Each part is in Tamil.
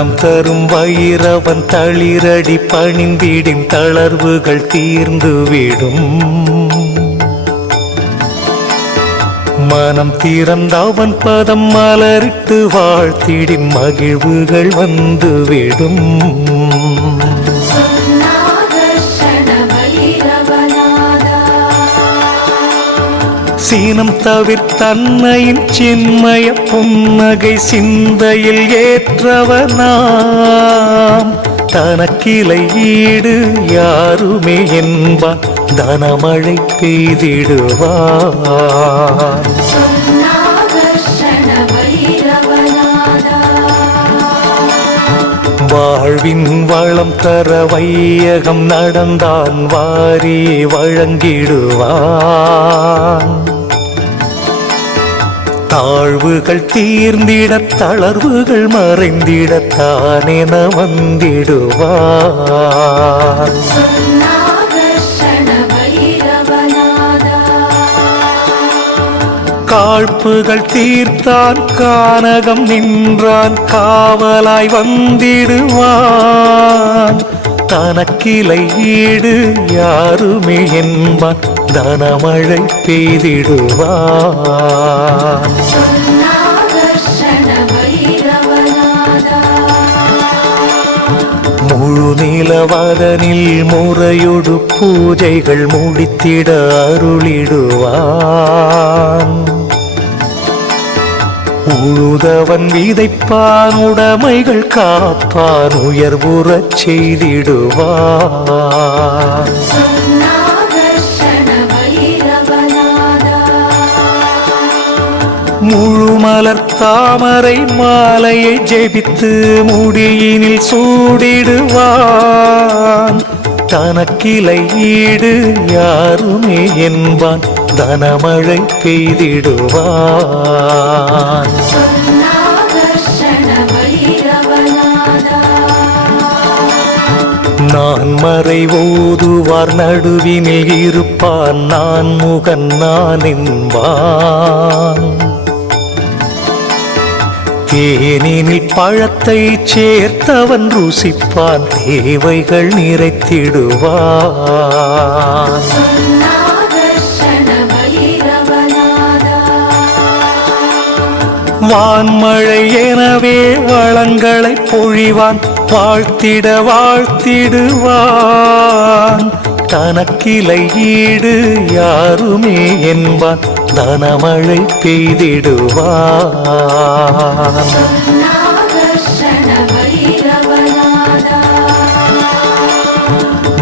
மனம் தரும் வைரவன் தளிரடி பணிந்திடின் தளர்வுகள் தீர்ந்துவிடும். மனம் திறந்தவன் பதம் மலரிட்டு வாழ்த்திடின் மகிழ்வுகள் வந்துவிடும். சீனம் தவிர்த்தன்னையின் சின்மய புன்னகை சிந்தையில் ஏற்றவனாம். தனக்கிளை ஈடு யாருமே என்பான் தனமழை பெய்திடுவான். வாழ்வின் வளம் தர வையகம் நடந்தான் வாரியை வழங்கிடுவான். தாழ்வுகள் தீர்ந்திட தளர்வுகள் மறைந்திட தானென வந்திடுவான். காழ்ப்புகள் தீர்த்தான் கானகம் நின்றான் காவலாய் வந்திடுவான். தனக்கிளை ஈடு யாருமே என்பான் தனமழை பெய்திடுவான். முழு நிலவதனில் முறையொடு பூஜைகள் முடித்திட அருளிடுவான். உழுதவன் விதைப்பான் உடைமைகள் காப்பான் உயர்வுறச் செய்திடுவான். முழுமலர் தாமரை மாலையை ஜெபித்து முடியினில் சூடிடுவான். தனக்கிளை ஈடு யாருமே என்பான் தனமழை பெய்திடுவான். நான் மறை ஓதுவார் நடுவினில் இருப்பான் நான் முகன் நான் என்பான். தேனினில் பழத்தை சேர்த்தவன் ருசிப்பான் தேவைகள் நிறைத்திடுவான். வான்மழை எனவே வளங்களை பொழிவான் வாழ்த்திட வாழ்த்திடுவான். தனக்கிளை ஈடு யாருமே என்பான் தனமழை பெய்திடுவான்.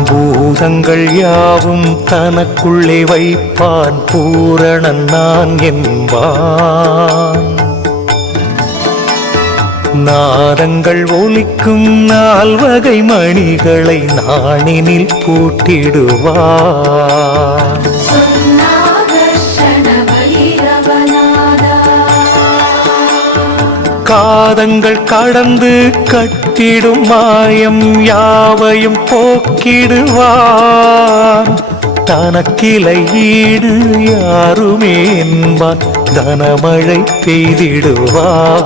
பூதங்கள் யாவும் தனக்குள்ளே வைப்பான் பூரணன் நான் என்பான். நாதங்கள் ஒலிக்கும் நால்வகை மணிகளை நாணினில் பூட்டிடுவான். காதங்கள் கடந்து கட்டிடும் மாயம் யாவையும் போக்கிடுவான். தனக்கிளை ஈடு யாருமே என்பான் தனமழை பெய்திடுவான்.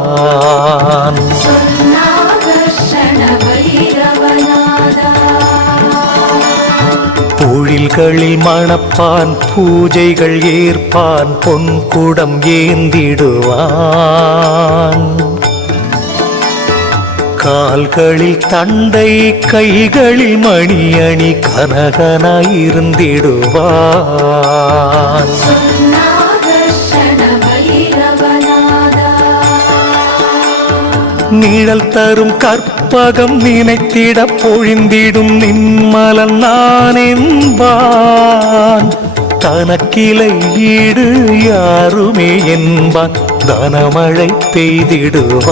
பொழில்களில் மணப்பான் பூஜைகள் ஏற்பான் பொன்குடம் ஏந்திடுவான். கால்களில் தண்டை கைகளில் மணியணி கனகனாயிருந்திடுவான். நிழல் தரும் கற்பகம் நினைத்திட பொழிந்திடும் நின்மலன் நான் என்பான். தனக்கிளை ஈடு யாருமே என்பான் தனமழை பெய்திடுவான்.